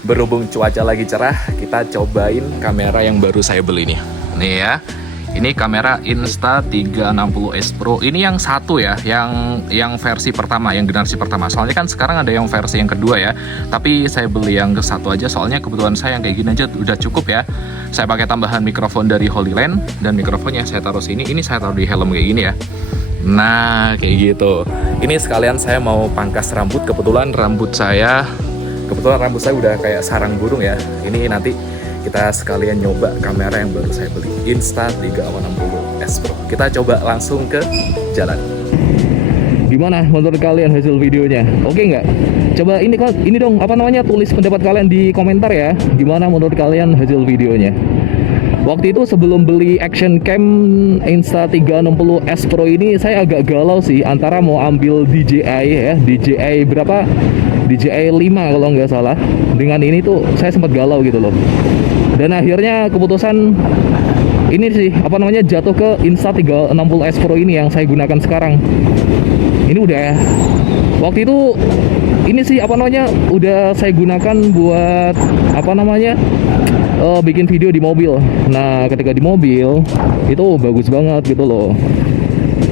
Berhubung cuaca lagi cerah, kita cobain kamera yang baru saya beli nih. Nih ya. Ini kamera Insta360S Pro. Ini yang satu ya, yang versi pertama, yang generasi pertama. Soalnya kan sekarang ada yang versi yang kedua ya. Tapi saya beli yang ke satu aja, soalnya kebetulan saya yang kayak gini aja udah cukup ya. Saya pakai tambahan mikrofon dari Holyland, dan mikrofonnya saya taruh sini. Ini saya taruh di helm kayak gini ya. Nah, kayak gitu. Ini sekalian saya mau pangkas rambut. Kebetulan rambut saya udah kayak sarang burung ya. Ini nanti kita sekalian nyoba kamera yang baru saya beli, Insta360S Pro. Kita coba langsung ke jalan. Gimana menurut kalian hasil videonya? Oke nggak? Coba ini dong, apa namanya, tulis pendapat kalian di komentar ya. Gimana menurut kalian hasil videonya? Waktu itu sebelum beli action cam Insta360S Pro ini, saya agak galau sih antara mau ambil DJI ya, DJI berapa? DJI 5 kalau nggak salah. Dengan ini tuh saya sempat galau gitu loh. Dan akhirnya keputusan ini sih, apa namanya, jatuh ke Insta360S Pro ini yang saya gunakan sekarang. Ini udah, waktu itu ini sih, apa namanya, udah saya gunakan buat, apa namanya, bikin video di mobil. Nah, ketika di mobil itu bagus banget gitu loh.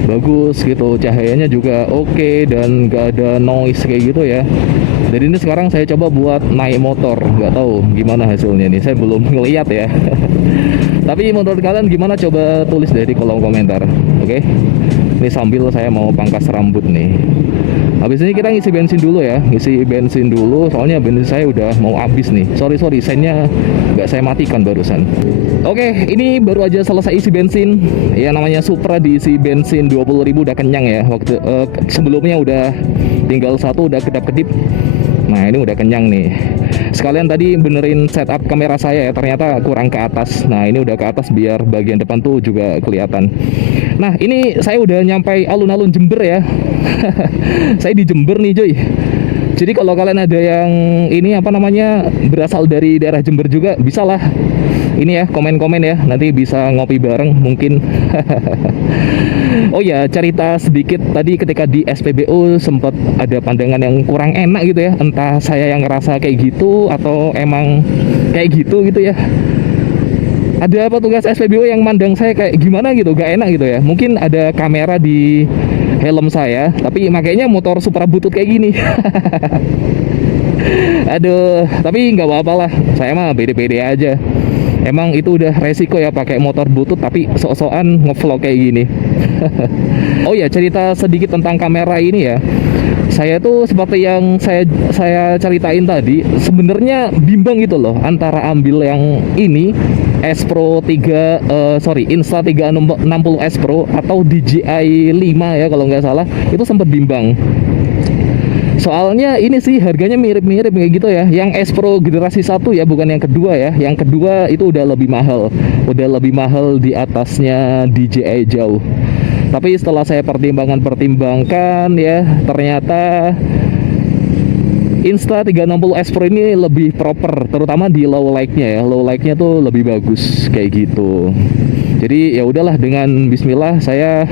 Bagus gitu, cahayanya juga oke, dan gak ada noise kayak gitu ya. Jadi ini sekarang saya coba buat naik motor, nggak tahu gimana hasilnya nih, saya belum ngeliat ya. Tapi menurut kalian gimana? Coba tulis dari kolom komentar. Oke. Ini sambil saya mau pangkas rambut nih. Habis ini kita ngisi bensin dulu ya, ngisi bensin dulu, soalnya bensin saya udah mau habis nih. Sorry, sennya nggak saya matikan barusan. Oke, ini baru aja selesai isi bensin. Ya namanya Supra, diisi bensin 20.000 udah kenyang ya. Waktu sebelumnya udah tinggal satu, udah kedap-kedip. Nah, ini udah kenyang nih. Sekalian tadi benerin setup kamera saya ya, ternyata kurang ke atas. Nah, ini udah ke atas biar bagian depan tuh juga kelihatan. Nah, ini saya udah nyampe alun-alun Jember ya. Saya di Jember nih cuy. Jadi kalau kalian ada yang ini, apa namanya, berasal dari daerah Jember juga, bisa lah ini ya, komen-komen ya, nanti bisa ngopi bareng mungkin. Oh ya, cerita sedikit, tadi ketika di SPBU sempat ada pandangan yang kurang enak gitu ya. Entah saya yang ngerasa kayak gitu atau emang kayak gitu ya. Ada petugas SPBU yang mandang saya kayak gimana gitu, gak enak gitu ya. Mungkin ada kamera di helm saya, tapi makanya motor Supra butut kayak gini. Aduh, tapi nggak apa-apa lah, saya mah pede-pede aja. Emang itu udah resiko ya pakai motor butut tapi sok-sokan ngevlog kayak gini. Oh ya, cerita sedikit tentang kamera ini ya. Saya tuh seperti yang saya ceritain tadi, sebenarnya bimbang gitu loh antara ambil yang ini Insta360S Pro atau DJI 5 ya kalau nggak salah. Itu sempat bimbang. Soalnya ini sih harganya mirip-mirip kayak gitu ya. Yang S Pro generasi 1 ya, bukan yang kedua ya. Yang kedua itu udah lebih mahal. Udah lebih mahal di atasnya DJI jauh. Tapi setelah saya pertimbangkan ya, ternyata Insta360S Pro ini lebih proper, terutama di low light-nya ya. Low light-nya tuh lebih bagus kayak gitu. Jadi ya udahlah, dengan bismillah saya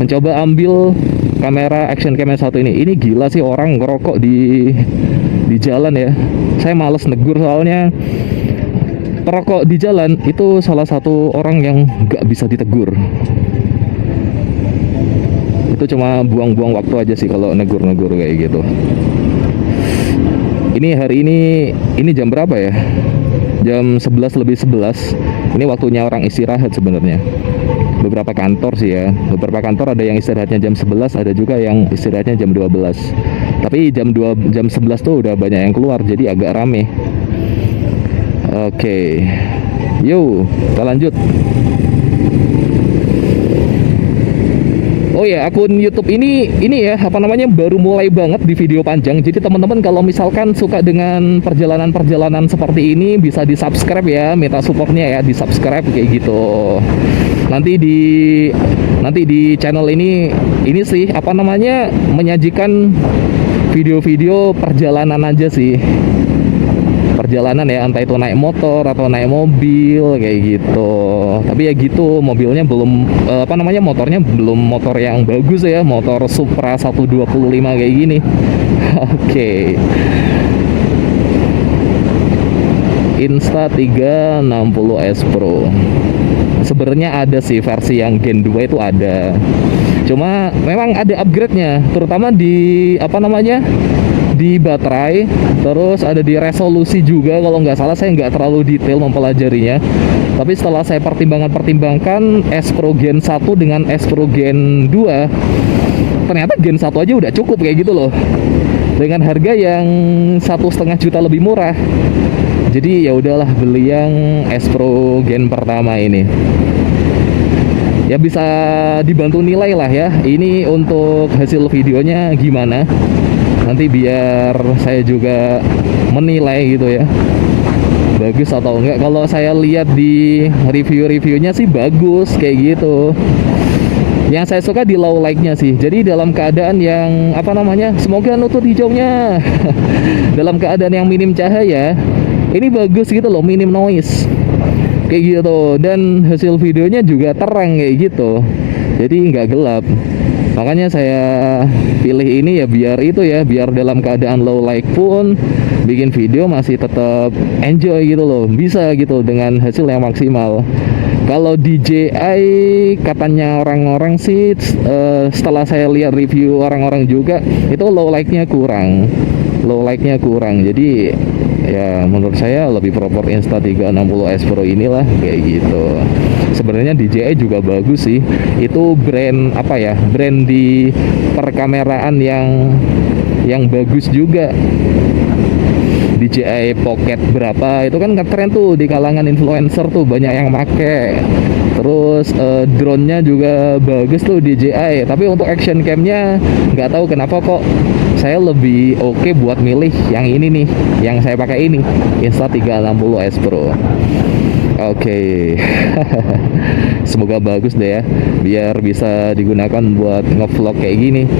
mencoba ambil kamera action cam yang satu ini. Ini gila sih, orang ngerokok di jalan ya. Saya males negur, soalnya perokok di jalan itu salah satu orang yang nggak bisa ditegur. Itu cuma buang-buang waktu aja sih kalau negur-negur kayak gitu. Ini hari ini jam berapa ya? Jam 11:11. Ini waktunya orang istirahat sebenarnya. Beberapa kantor sih ya, beberapa kantor ada yang istirahatnya jam 11, ada juga yang istirahatnya jam 12. Tapi jam 11 tuh udah banyak yang keluar, jadi agak rame. Oke. Yuk, kita lanjut. Oh ya, akun YouTube ini ya, apa namanya, baru mulai banget di video panjang. Jadi teman-teman kalau misalkan suka dengan perjalanan-perjalanan seperti ini, bisa di-subscribe ya, minta supportnya ya, di-subscribe kayak gitu. Nanti di channel ini sih, apa namanya, menyajikan video-video perjalanan aja sih. Perjalanan ya, entah itu naik motor atau naik mobil kayak gitu. Tapi ya gitu, mobilnya belum apa namanya, motornya belum motor yang bagus ya, motor Supra 125 kayak gini. Oke. Insta360S Pro. Sebenarnya ada sih versi yang Gen 2 itu ada. Cuma memang ada upgrade-nya, terutama di di baterai, terus ada di resolusi juga. Kalau nggak salah, saya nggak terlalu detail mempelajarinya. Tapi setelah saya pertimbangkan S Pro Gen 1 dengan S Pro Gen 2, ternyata Gen 1 aja udah cukup kayak gitu loh, dengan harga yang 1,5 juta lebih murah. Jadi ya udahlah, beli yang S Pro Gen pertama ini. Ya bisa dibantu nilai lah ya, ini untuk hasil videonya gimana. Nanti biar saya juga menilai gitu ya, bagus atau enggak. Kalau saya lihat di review-reviewnya sih bagus kayak gitu. Yang saya suka di low light-nya sih. Jadi dalam keadaan yang semoga nutut hijaunya dalam keadaan yang minim cahaya, ini bagus gitu loh, minim noise kayak gitu. Dan hasil videonya juga terang kayak gitu, jadi nggak gelap. Makanya saya pilih ini ya, biar dalam keadaan low light pun bikin video masih tetap enjoy gitu loh, bisa gitu dengan hasil yang maksimal. Kalau DJI katanya orang-orang sih, setelah saya lihat review orang-orang juga, itu low light-nya kurang. Jadi ya menurut saya lebih proper Insta360S Pro inilah kayak gitu. Sebenarnya DJI juga bagus sih. Itu brand brand di perkameraan yang bagus juga. DJI Pocket berapa itu kan ngetren tuh di kalangan influencer tuh, banyak yang make. Terus drone-nya juga bagus tuh DJI. Tapi untuk action cam-nya nggak tahu kenapa kok saya lebih oke buat milih yang ini nih, yang saya pakai ini, Insta360S Pro. Oke. Semoga bagus deh ya, biar bisa digunakan buat ngevlog kayak gini.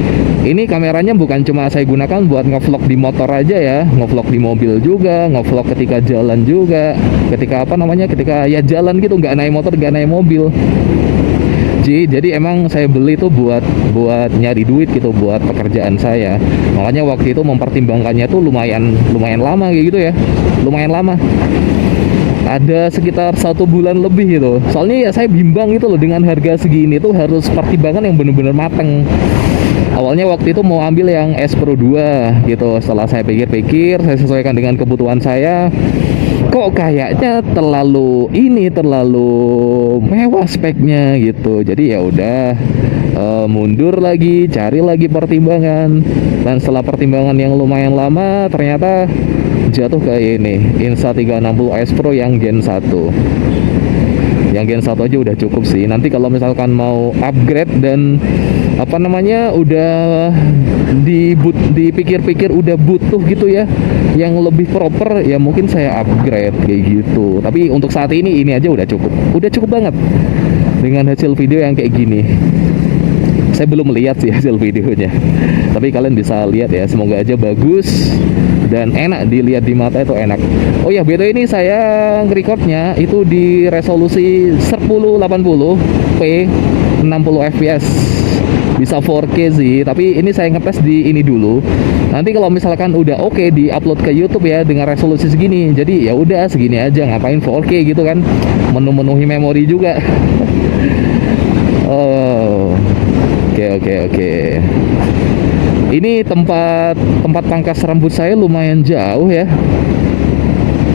Ini kameranya bukan cuma saya gunakan buat ngevlog di motor aja ya, ngevlog di mobil juga, ngevlog ketika jalan juga, ketika ketika ya jalan gitu, nggak naik motor, nggak naik mobil. Jadi emang saya beli itu buat nyari duit gitu, buat pekerjaan saya. Makanya waktu itu mempertimbangkannya tuh lumayan lama kayak gitu ya, lumayan lama. Ada sekitar 1 bulan lebih gitu. Soalnya ya saya bimbang gitu loh, dengan harga segini tuh harus pertimbangan yang bener-bener mateng. Awalnya waktu itu mau ambil yang S Pro 2 gitu. Setelah saya pikir-pikir, saya sesuaikan dengan kebutuhan saya, kok kayaknya terlalu mewah speknya gitu. Jadi ya udah, mundur lagi, cari lagi pertimbangan. Dan setelah pertimbangan yang lumayan lama, ternyata jatuh ke ini, Insta360S Pro yang Gen 1. Yang Gen 1 aja udah cukup sih. Nanti kalau misalkan mau upgrade dan udah dipikir-pikir udah butuh gitu ya, yang lebih proper, ya mungkin saya upgrade kayak gitu. Tapi untuk saat ini aja udah cukup banget dengan hasil video yang kayak gini. Saya belum lihat sih hasil videonya, tapi kalian bisa lihat ya. Semoga aja bagus dan enak dilihat, di mata itu enak. Oh ya, BTW ini saya ngerekordnya itu di resolusi 1080p 60 fps. Bisa 4K sih, tapi ini saya ngetes di ini dulu. Nanti kalau misalkan udah oke, di-upload ke YouTube ya dengan resolusi segini. Jadi ya udah segini aja, ngapain 4K gitu kan? Memenuhi memori juga. Oh. Oke. Ini tempat pangkas rambut saya lumayan jauh ya.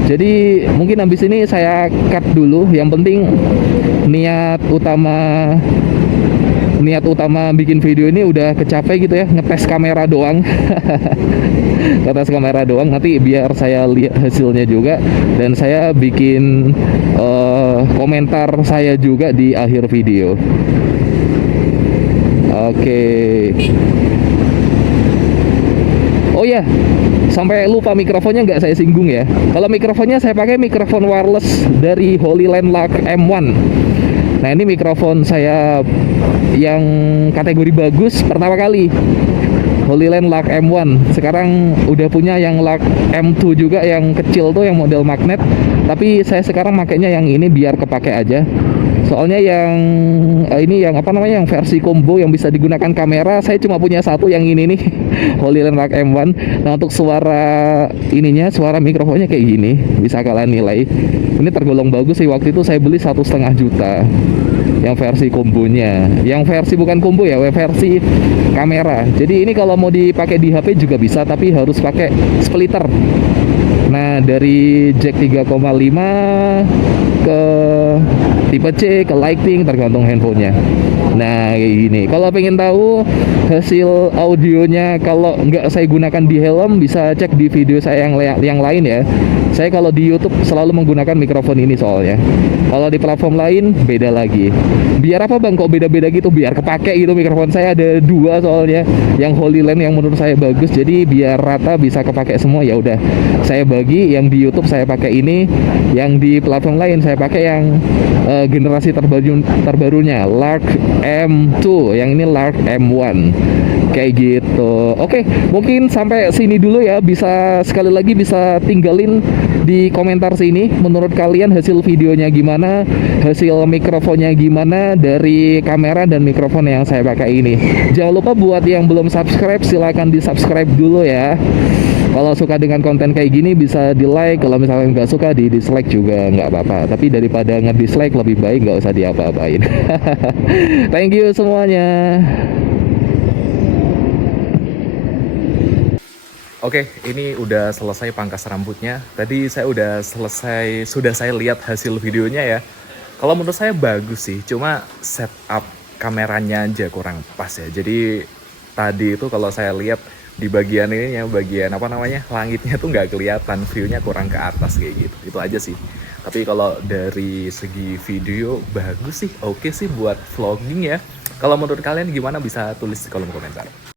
Jadi mungkin habis ini saya cut dulu. Yang penting niat utama bikin video ini udah kecapai gitu ya, ngetes kamera doang. Ngetes kamera doang, nanti biar saya lihat hasilnya juga, dan saya bikin komentar saya juga di akhir video. Oke. Oh ya, sampai lupa mikrofonnya nggak saya singgung ya. Kalau mikrofonnya saya pakai mikrofon wireless dari HoloLens Lark M1. Nah, ini mikrofon saya yang kategori bagus pertama kali, HoloLens Lark M1. Sekarang udah punya yang Lark M2 juga, yang kecil tuh, yang model magnet. Tapi saya sekarang makainya yang ini biar kepake aja. Soalnya yang ini yang apa namanya, yang versi combo yang bisa digunakan kamera, saya cuma punya satu yang ini nih, HoloLens Mark M1. Nah untuk suara ininya, suara mikrofonnya kayak gini, bisa kalian nilai. Ini tergolong bagus sih, waktu itu saya beli 1,5 juta yang versi kombonya. Yang versi bukan combo ya, versi kamera. Jadi ini kalau mau dipakai di HP juga bisa, tapi harus pakai splitter. Nah dari jack 3,5 ke tipe C, ke Lightning, tergantung handphonenya. Nah kayak gini, kalau pengen tahu hasil audionya kalau nggak saya gunakan di helm, bisa cek di video saya yang lain ya. Saya kalau di YouTube selalu menggunakan mikrofon ini soalnya. Kalau di platform lain beda lagi. Biar apa bang kok beda-beda gitu? Biar kepake gitu, mikrofon saya ada dua soalnya. Yang HoloLens yang menurut saya bagus, jadi biar rata bisa kepake semua. Ya udah, saya bagi yang di YouTube saya pakai ini, yang di platform lain saya pakai yang generasi terbarunya Lark M2, yang ini Lark M1 kayak gitu. Oke, mungkin sampai sini dulu ya. Bisa sekali lagi bisa tinggalin di komentar sini menurut kalian hasil videonya gimana, hasil mikrofonnya gimana dari kamera dan mikrofon yang saya pakai ini. Jangan lupa buat yang belum subscribe, silahkan di subscribe dulu ya. Kalau suka dengan konten kayak gini bisa di like, kalau misalnya nggak suka di dislike juga nggak apa-apa. Tapi daripada nge-dislike lebih baik nggak usah diapa-apain. Thank you semuanya. Oke, ini udah selesai pangkas rambutnya. Tadi saya udah selesai, sudah saya lihat hasil videonya ya. Kalau menurut saya bagus sih, cuma setup kameranya aja kurang pas ya. Jadi tadi itu kalau saya lihat di bagian ini ya, bagian apa namanya, langitnya tuh nggak kelihatan, view-nya kurang ke atas kayak gitu. Itu aja sih. Tapi kalau dari segi video bagus sih, oke sih buat vlogging ya. Kalau menurut kalian gimana, bisa tulis di kolom komentar.